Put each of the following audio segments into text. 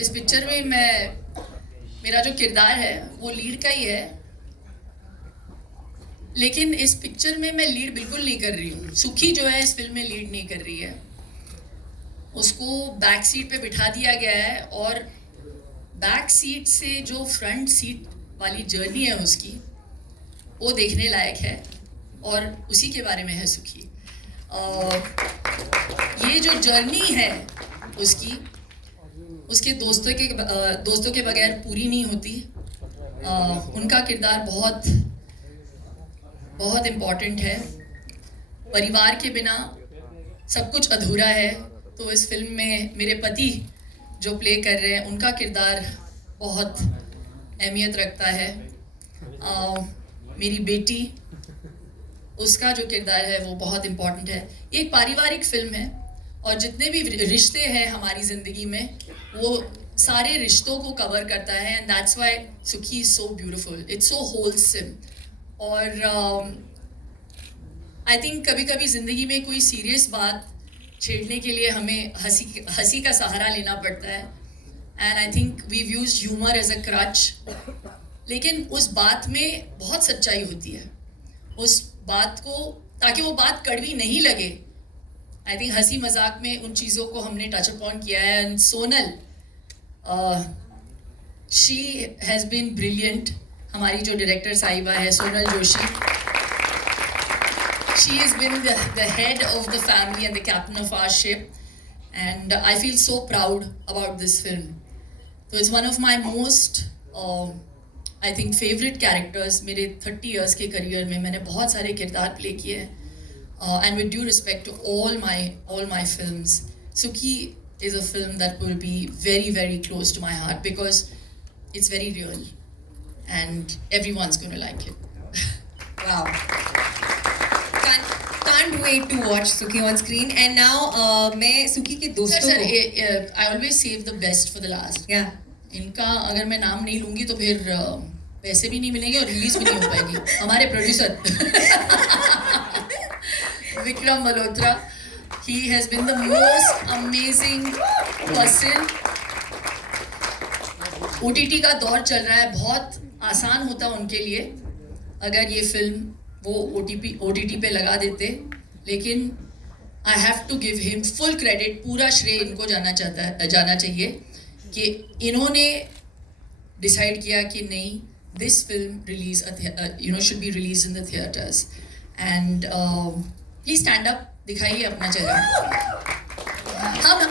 इस पिक्चर में मेरा जो किरदार है वो लीड का ही है, लेकिन इस पिक्चर में मैं लीड बिल्कुल नहीं कर रही हूँ। सुखी जो है इस फिल्म में लीड नहीं कर रही है, उसको बैक सीट पे बिठा दिया गया है और बैक सीट से जो फ्रंट सीट वाली जर्नी है उसकी, वो देखने लायक है और उसी के बारे में है सुखी। ये जो जर्नी है उसकी, उसके दोस्तों के बगैर पूरी नहीं होती। उनका किरदार बहुत बहुत इम्पॉर्टेंट है। परिवार के बिना सब कुछ अधूरा है। तो इस फिल्म में मेरे पति जो प्ले कर रहे हैं उनका किरदार बहुत अहमियत रखता है। मेरी बेटी, उसका जो किरदार है वो बहुत इम्पॉर्टेंट है। ये एक पारिवारिक फिल्म है और जितने भी रिश्ते हैं हमारी ज़िंदगी में वो सारे रिश्तों को कवर करता है, एंड दैट्स व्हाई सुखी is so beautiful, it's so wholesome. और आई थिंक कभी कभी ज़िंदगी में कोई सीरियस बात छेड़ने के लिए हमें हंसी का सहारा लेना पड़ता है, and I think we use humour as a crutch, लेकिन उस बात में बहुत सच्चाई होती है। उस बात को, ताकि वो बात कड़वी नहीं लगे, आई थिंक हंसी मजाक में उन चीज़ों को हमने टच अपॉन किया है। And Sonal, she has been brilliant. हमारी जो डायरेक्टर साहिबा है Sonal Joshi, she has been the head of the family and the captain of our ship, and I feel so proud about this film. So it's one of my most I think favorite characters. मेरे 30 years के career में मैंने बहुत सारे किरदार play किए हैं, and with due respect to all my films, Sukhi is a film that will be very very close to my heart because it's very real and everyone's going to like it. Wow. Can't wait to watch Sukhi on screen. And now मैं सुखी के दोस्तों sir को I always save the best for the last. yeah. इनका अगर मैं नाम नहीं लूंगी तो फिर पैसे भी नहीं मिलेंगे और रिलीज भी नहीं हो पाएगी। हमारे producer Vikram Malhotra, he has been the most amazing person. OTT का दौर चल रहा है, बहुत आसान होता उनके लिए अगर ये फिल्म वो OTT पे लगा देते, लेकिन I have to give him full credit. पूरा श्रेय इनको जाना चाहिए कि इन्होंने डिसाइड किया कि नहीं, this film release should be release in the theatres. And please stand up, दिखाइए अपना चेहरा।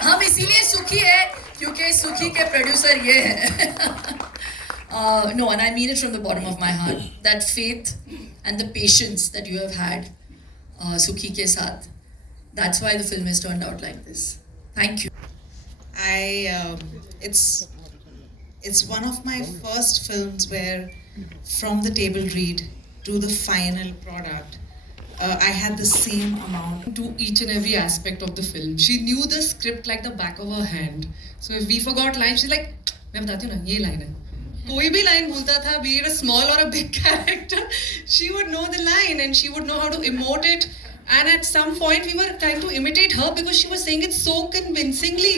हम इसीलिए सुखी है क्योंकि सुखी के प्रोड्यूसर ये है। No, and I mean it from the bottom of my heart. That faith and the patience that you have had, Sukhi ke saath, that's why the film has turned out like this. Thank you. It's one of my first films where, from the table read to the final product, I had the same amount to each and every aspect of the film. She knew the script like the back of her hand. So if we forgot lines, she's like, मैं बताती हूँ ना, ये line है. कोई भी line बोलता था, be it a small or a big character, she would know the line and she would know how to emote it. And at some point, we were trying to imitate her because she was saying it so convincingly.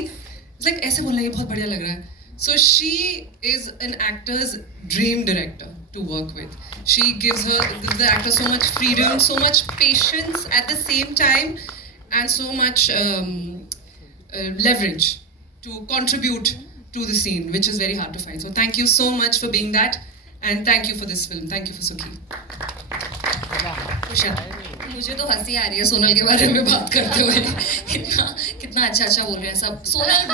It's like, ऐसे बोलना ये बहुत बढ़िया लग रहा है. So she is an actor's dream director to work with. She gives the actor so much freedom, so much patience at the same time, and so much leverage to contribute to the scene, which is very hard to find. So thank you so much for being that, and thank you for this film. Thank you for Sukhi. मुझे तो हंसी आ रही है सोनल के बारे में बात करते हुए। कितना अच्छा बोल रहे हैं सब। सोनल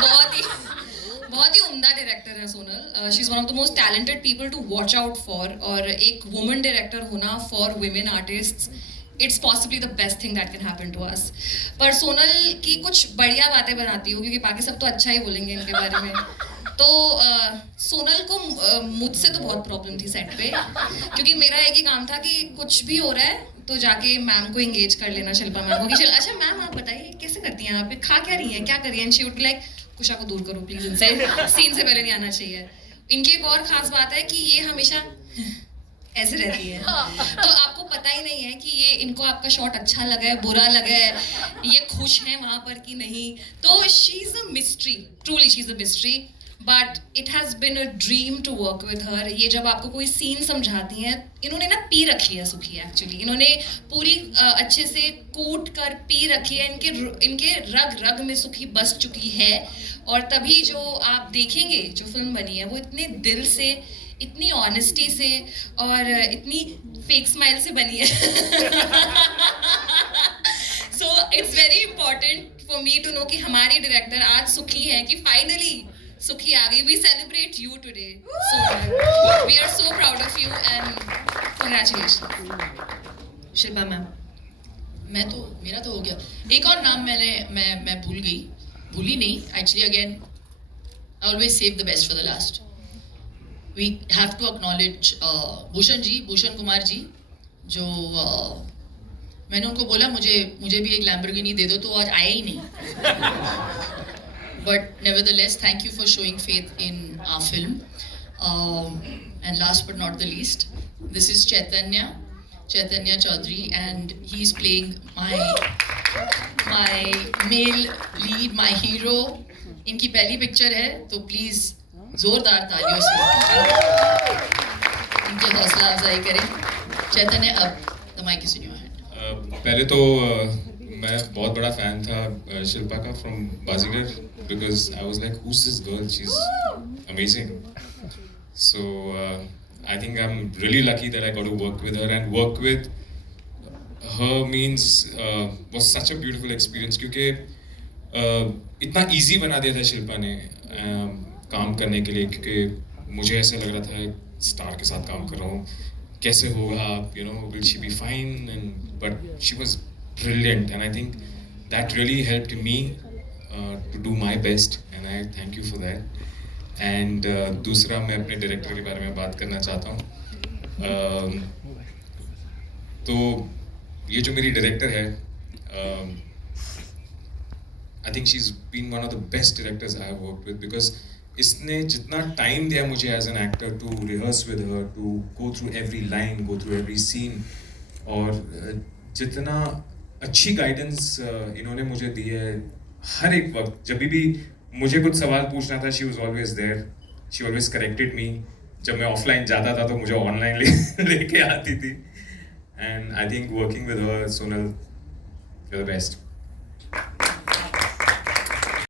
बहुत ही उम्दा डायरेक्टर है Sonal. She is one of the most talented people to watch out for, और एक वुमन डायरेक्टर होना for women artists, it's possibly the best thing that can happen to us. पर सोनल की कुछ बढ़िया बातें बनाती हो, क्योंकि बाकी सब तो अच्छा ही बोलेंगे इनके बारे में। तो सोनल को मुझसे तो बहुत प्रॉब्लम थी सेट पे, क्योंकि मेरा एक ही काम था कि कुछ भी हो रहा है तो जाके मैम को एंगेज कर लेना, शिल्पा मैम को, कि अच्छा मैम आप बताइए कैसे करती हैं, आप खा क्या रही हैं, क्या कर रही हैं। And she would be like, Kusha को दूर करो प्लीज, इनसे सीन से पहले नहीं आना चाहिए। इनकी एक और खास बात है कि ये हमेशा ऐसे रहती है, तो आपको पता ही नहीं है कि ये इनको आपका शॉट अच्छा लगा है, बुरा लगा है, ये खुश हैं वहाँ पर कि नहीं। तो she is a mystery, truly she is a mystery. But it has been a dream to work with her. ये जब आपको कोई सीन समझाती हैं, इन्होंने ना पी रखी है सुखी एक्चुअली. इन्होंने पूरी अच्छे से कूट कर पी रखी है. इनके रग रग में सुखी बस चुकी है. और तभी जो आप देखेंगे जो फिल्म बनी है वो इतने दिल से, इतनी ऑनेस्टी से और इतनी फेक स्माइल से बनी है. So it's very important for me to know कि हमारी डायरेक्टर आज सुखी है, कि फाइनली सुखी आ गई. We celebrate you today. So we are so proud of you and congratulation. Shilpa ma'am. मेरा तो हो गया. एक और नाम मैं भूली नहीं actually. Again I always save the best for the last. We have to acknowledge Bhushan Kumar ji, जो मैंने उनको बोला मुझे भी एक लैम्बोर्गिनी दे दो, तो आज आए ही नहीं. But nevertheless, thank you for showing faith in our film. And last but not the least, this is Chaitanya Chaudhary, and he's playing my male lead, my hero. इनकी पहली पिक्चर है, तो प्लीज जोरदार तालियों से इनकी हौसला अफजाई करें. चैतन्य, अब the mic is in your hand. पहले तो मैं बहुत बड़ा फैन था शिल्पा का from Baazigar, because I was like, who's this girl? She's amazing. So I think I'm really lucky that I got to work with her, and work with her means was such a beautiful experience, क्योंकि इतना easy बना दिया था शिल्पा ने काम करने के लिए, क्योंकि मुझे ऐसे लग रहा था स्टार के साथ काम कर रहा हूँ, कैसे होगा, you know, will she be fine? But she was brilliant, and I think that really helped me to do my best, and I thank you for that. And दूसरा, मैं अपने डायरेक्टर के बारे में बात करना चाहता हूँ. तो ये जो मेरी डायरेक्टर है, I think she's been one of the best directors I have worked with, because इसने जितना टाइम दिया मुझे as an actor to rehearse with her, to go through every line, go through every scene, और जितना अच्छी guidance इन्होंने मुझे दी है हर एक वक्त. जब भी मुझे कुछ सवाल पूछना था, she was always there, she always corrected me. जब मैं ऑफलाइन जाता था तो मुझे ऑनलाइन लेके आती थी. And I think working with her, Sonal, you are the best.